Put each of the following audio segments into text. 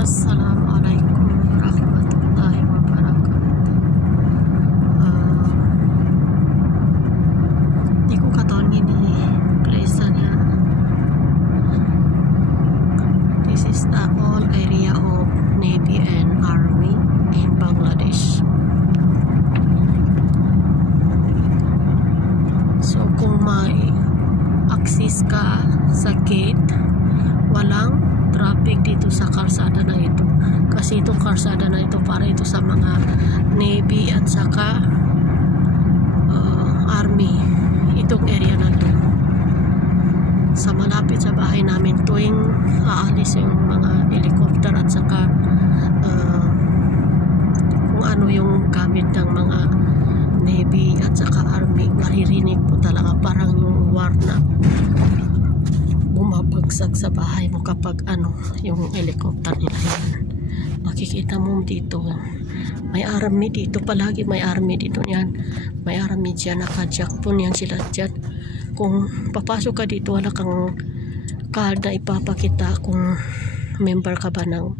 Assalamualaikum warahmatullahi wabarakatuh. Di ko katon ini place niya. This is the whole area of Navy and Army in Bangladesh. So kung may access ka sa gate, walang traffic dito sa karsada na ito, kasi itong karsada na ito para ito sa mga Navy at saka Army. Itong area na ito sa malapit sa bahay namin tuwing aalis yung mga helicopter at saka kung ano yung gamit ng mga Navy at saka Army, maririnig po talaga parang yung war na bumabagsak sa bahay mo kapag yung helicopter nila yan. Makikita mo dito may Army dito, palagi may Army dito yan, may Army dyan, naka-jackpon yan sila dyan. Kung papasok ka dito wala kang card na ipapakita kung member ka ba ng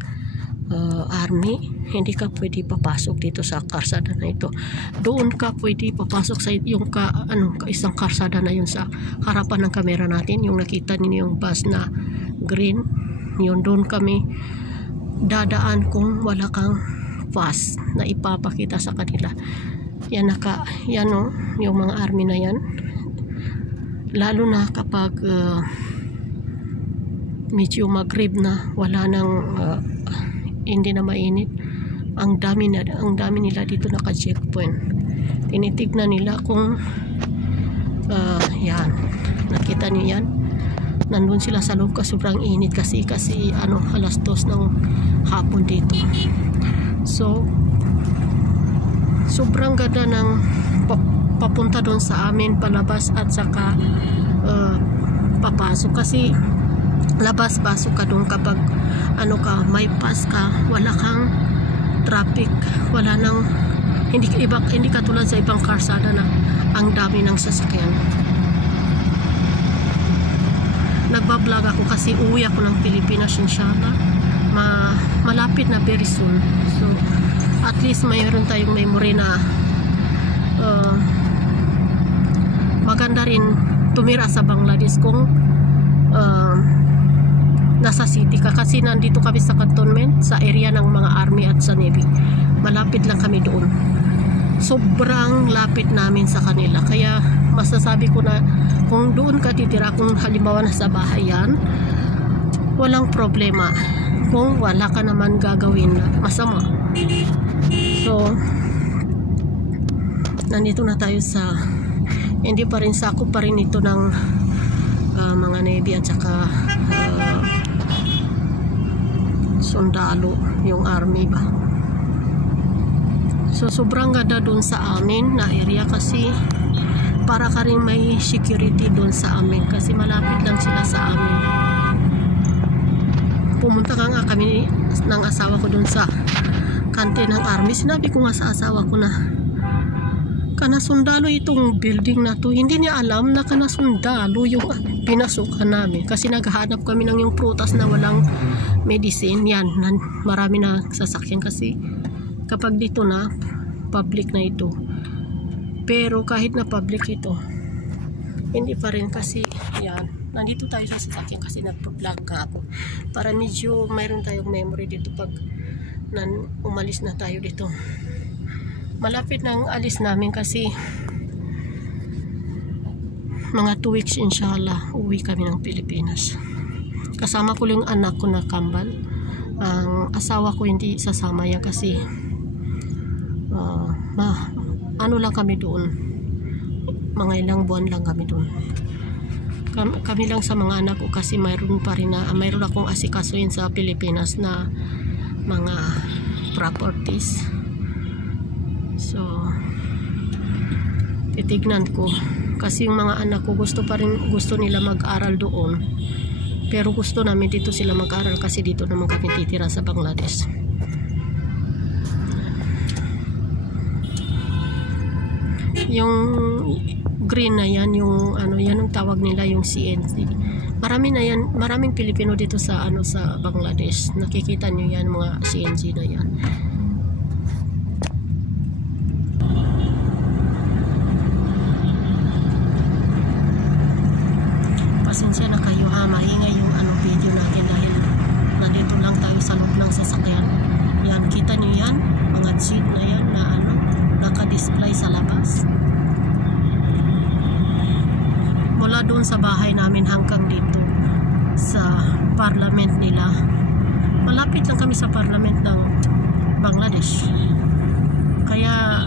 Army, hindi ka pwede papasok dito sa karsada na ito. Doon ka pwede papasok sa yung isang karsada na yun sa harapan ng kamera natin, yung nakita niyo yung bus na green, yun doon kami dadaan kung wala kang pass na ipapakita sa kanila. Yan yung mga Army na yan, lalo na kapag medyo magrib na, wala nang hindi na mainit, ang dami nila dito naka-checkpoint. Tinitignan nila kung yan, nakita niyo yan, nandun sila sa loob kasi sobrang init kasi alas 2 ng hapon dito. So sobrang ganda ng papunta doon sa amin, palabas at saka papasok, kasi labas-pasok ka doon kapag may pass ka, wala kang traffic, wala nang hindi katulad sa ibang karsada na ang dami ng sasakyan. Nagbablog ako kasi uwi ako ng Pilipinas inshallah, malapit na very soon. So at least mayroon tayong memory na maganda rin tumira sa Bangladesh kung nasa city ka, kasi nandito kami sa cantonment, sa area ng mga Army at sa Navy. Malapit lang kami doon, sobrang lapit namin sa kanila, kaya masasabi ko na kung doon ka titira, kung halimbawa na sa bahay yan, walang problema kung wala ka naman gagawin na masama. So nandito na tayo sa, hindi pa rin sakop pa rin ito ng mga Navy at saka sundalo, yung Army ba. So sobrang ganda doon sa amin na area, kasi para ka rin may security doon sa amin kasi malapit lang sila sa amin. Pumunta nga kami ng asawa ko doon sa kantin ng Army. Sinabi ko nga sa asawa ko na kanasundalo itong building na to, hindi niya alam na kanasundalo yung pinasukan namin, kasi naghahanap kami ng yung prutas na walang medicine. Yan, marami na sasakyan kasi kapag dito na public na ito. Pero kahit na public ito, hindi pa rin, kasi yan, nandito tayo sa sasakyan kasi nagpa-vlog ka ako para medyo mayroon tayong memory dito pag umalis na tayo dito. Malapit ng alis namin kasi mga 2 weeks inshallah uwi kami ng Pilipinas. Kasama ko yung anak ko na kambal. Ang asawa ko hindi sasama yan kasi lang kami doon, mga ilang buwan lang kami doon. Kami lang sa mga anak ko, kasi mayroon akong asikasuhin sa Pilipinas na mga properties. So titignan ko, kasi yung mga anak ko gusto nila mag-aral doon, pero gusto namin dito sila mag-aral kasi dito naman kami titira sa Bangladesh. Yung green na yan, yung yan ang tawag nila, yung CNC, maraming Pilipino dito sa sa Bangladesh. Nakikita niyo yan, mga CNG na yan. Pasensya na kayo ha, maingay yung video natin dahil nandito lang tayo sa loob ng sasakyan. Yan, kita niyo yan, mga jeep na yan na naka-display sa labas. Mula doon sa bahay namin hanggang dito sa parliament nila. Malapit lang kami sa parliament ng Bangladesh. Kaya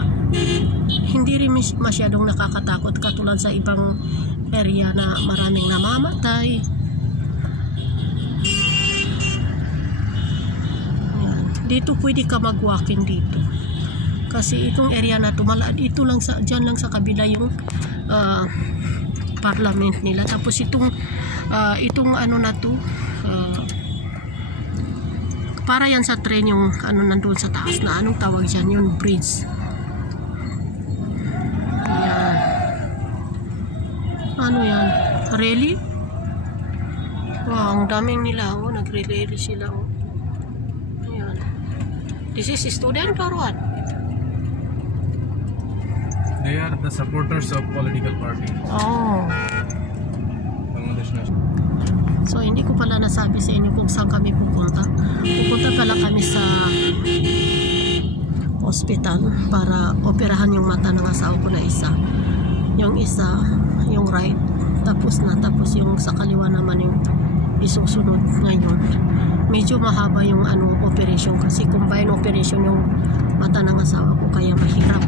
hindi rin masyadong nakakatakot katulad sa ibang area na maraming namamatay. Ayan. Dito pwede ka mag-walking dito. Kasi itong area na to, dito lang dyan lang sa kabila yung parliament nila. Tapos itong na to, para yan sa train yung nandun sa taas na anong tawag dyan, yung bridge. Yan, rally? Wow, ang daming nila, nagre-rally sila. Ayan. This is student or what? They are the supporters of political party. Oh. Bangladesh National. So hindi ko pala nasabi sa inyo kung saan kami pupunta. Pupunta pala kami sa hospital para operahan yung mata ng asawa ko na isa. Yung isa, yung right, tapos yung sa kaliwa naman yung isusunod ngayon. Medyo mahaba yung operation kasi combined operation yung mata ng asawa ko, kaya mahirap.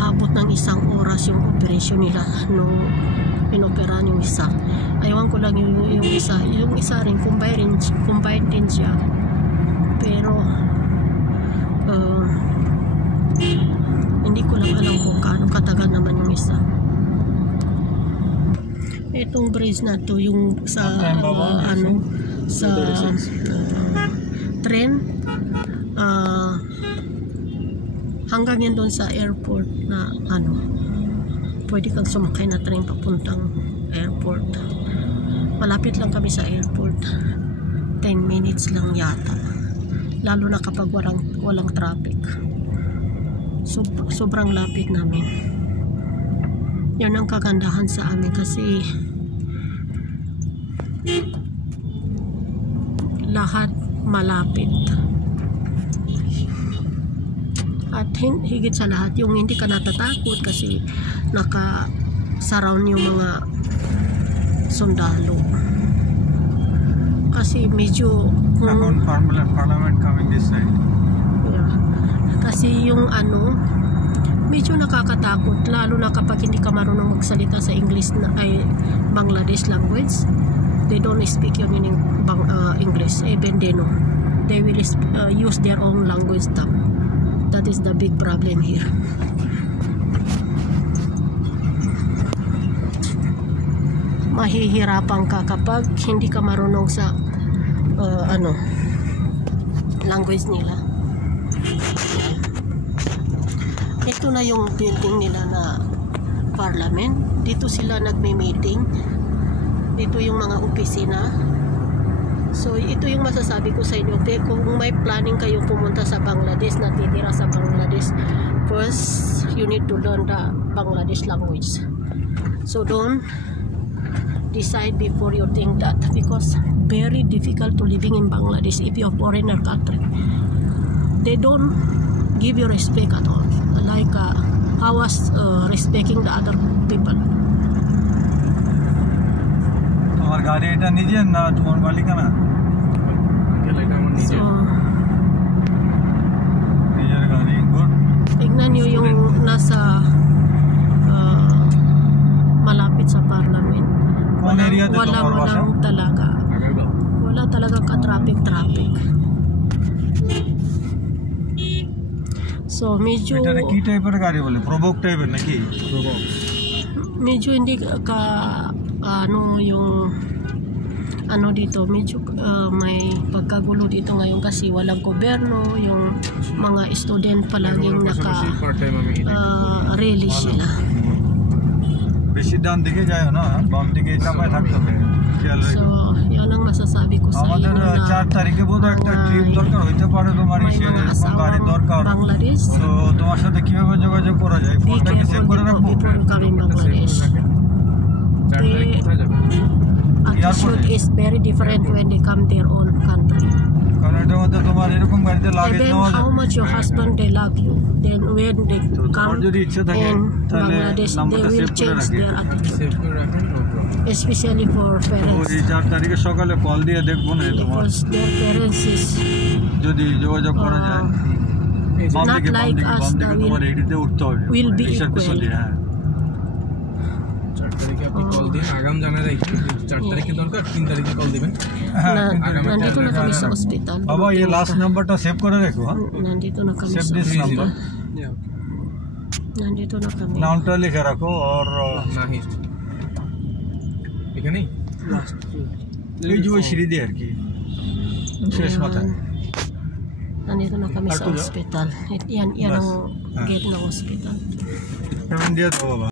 Abot ng 1 oras yung operation nila nung pinoperahan yung isa. Ayawan ko lang yung isa rin combined din siya, pero hindi ko lang alam kung kaano katagal naman yung isa. Itong bridge na to yung sa train hanggang yan doon sa airport na pwede kang sumakay na train papuntang airport. Malapit lang kami sa airport, 10 minutes lang yata, lalo na kapag walang traffic. Sobrang lapit namin. Yan ang kagandahan sa amin kasi lahat malapit. At higit sa lahat, yung hindi ka natatakot kasi naka-surround yung mga sundalo. Kasi medyo parliament coming this side. Yeah. Kasi yung medyo nakakatakot, lalo na kapag hindi ka marunong magsalita sa English ay Bangladesh language. They don't speak yung English, even they know. They will use their own language tongue. That is the big problem here. Mahihirapan ka kapag hindi ka marunong sa language nila. Ito na yung building nila na parliament. Dito sila nagme-meeting. Dito yung mga opisina. So ito yung masasabi ko sa inyo. Kung may planning kayo pumunta sa Bangladesh, natitira sa Bangladesh, first you need to learn the Bangladesh language. So don't decide before you think that, because very difficult to living in Bangladesh if you're foreigner country. They don't give you respect at all, like I was respecting the other people. তোমার গাড়ি এটা নিজের না তোমার মালিকানা? So নিজের গাড়ি, good. tignan nyo yung nasa malapit sa parliament. Walang talaga. Wala talagang ka-traffic. So medyo এটা কি টাইপের গাড়ি বলে? প্রবোক টাইপের নাকি? প্রবোক। Medyo hindi ka yung dito, medyo may pagkagulo dito ngayon kasi walang gobyerno, yung mga student palaging naka release sila. বেশি বেশি ডান দিকে যায় না, বাম দিকে চাপায় থাকতে হবে, খেয়াল So, রেখো। yan ang masasabi ko sa iyo আমাদের na 4 তারিখে বোধহয় একটা ট্রিপ দরকার হইতে পারে, তোমার may এসে mga এরকম গাড়ি asawang দরকার। Bangladesh. তো তোমার সাথে কিভাবে যোগাযোগ kora যায়? Be ফোনটা কি সেভ careful করে din po রাখবো? before you come in Bangladesh. The attitude is very different when they come their own country. কারণ এটার মধ্যে তোমার এরকম গাড়িতে লাগেজ Even নেওয়া how যাবে। much your husband they love you, then when they তো তোমার come যদি ইচ্ছে থাকে in তাহলে Bangladesh, they নাম্বারটা will সেভ করে change রাখি। their attitude, especially for তো parents, এই 4 তারিখে সকালে কল দিয়ে দেখবো না তোমার because their parents is যদি যোগাযোগ করা যায়। বাম not দিকে, বাম like দিকে, us বাম দিকে that তোমার will এডিতে উঠতে হবে। will be রিক্সার equal. পিছনে, হ্যাঁ। 4 তারিখে আপনি কল দিন, আগাম জানা রাখি 4 তারিখে দরকার, 3 তারিখে কল দিবেন। হ্যাঁ, nandito na kami sa hospital. বাবা এই লাস্ট নাম্বারটা সেভ করে রেখো, হ্যাঁ। Nandito na kami Save sa this hospital. Yeah. Nandito na kami. নামটা লিখে রাখো। আর নাহিদ এখানেই এই যে ওই সিঁড়ি দিয়ে আর কি শেষ মাথায়। Nandito na kami sa Arturo? hospital. Yan ang Ah. gate ng hospital. Payment দিয়ে দাও বাবা।